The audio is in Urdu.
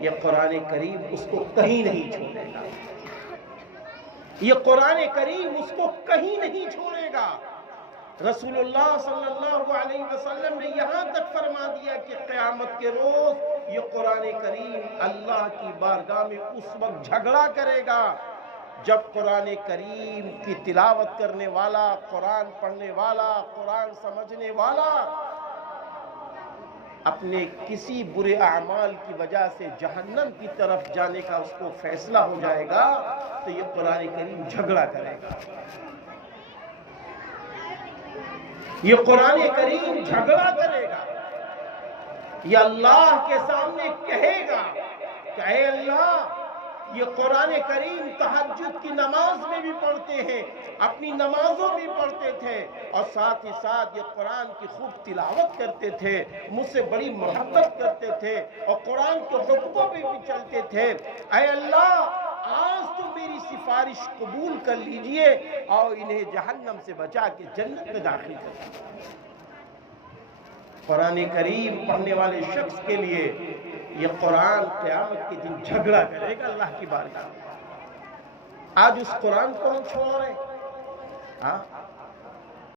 یہ قرآن کریم اس کو کہیں نہیں چھوڑے گا، یہ قرآن کریم اس کو کہیں نہیں چھوڑے گا۔ رسول اللہ صلی اللہ علیہ وسلم نے یہاں تک فرما دیا کہ قیامت کے روز یہ قرآن کریم اللہ کی بارگاہ میں اس وقت جھگڑا کرے گا جب قرآن کریم کی تلاوت کرنے والا، قرآن پڑھنے والا، قرآن سمجھنے والا اپنے کسی برے اعمال کی وجہ سے جہنم کی طرف جانے کا اس کو فیصلہ ہو جائے گا تو یہ قرآن کریم جھگڑا کرے گا، یہ قرآن کریم جھگڑا کرے گا، یہ اللہ کے سامنے کہے گا کہ اے اللہ، یہ قرآن کریم تہجد کی نماز میں بھی پڑھتے ہیں، اپنی نمازوں میں پڑھتے تھے، اور ساتھ ہی ساتھ یہ قرآن کی خوب تلاوت کرتے تھے، مجھ سے بڑی محبت کرتے تھے اور قرآن کے حکموں پہ بھی چلتے تھے۔ اے اللہ، آج تو میری سفارش قبول کر لیجئے اور انہیں جہنم سے بچا کے جنت میں داخل کر دیجئے۔ قرآن کریم پڑھنے والے شخص کے لیے یہ قرآن قیامت کے دن جھگڑا کرے گا اللہ کی بارگاہ میں۔ آج اس قرآن کو ہم چھوڑ رہے ہیں،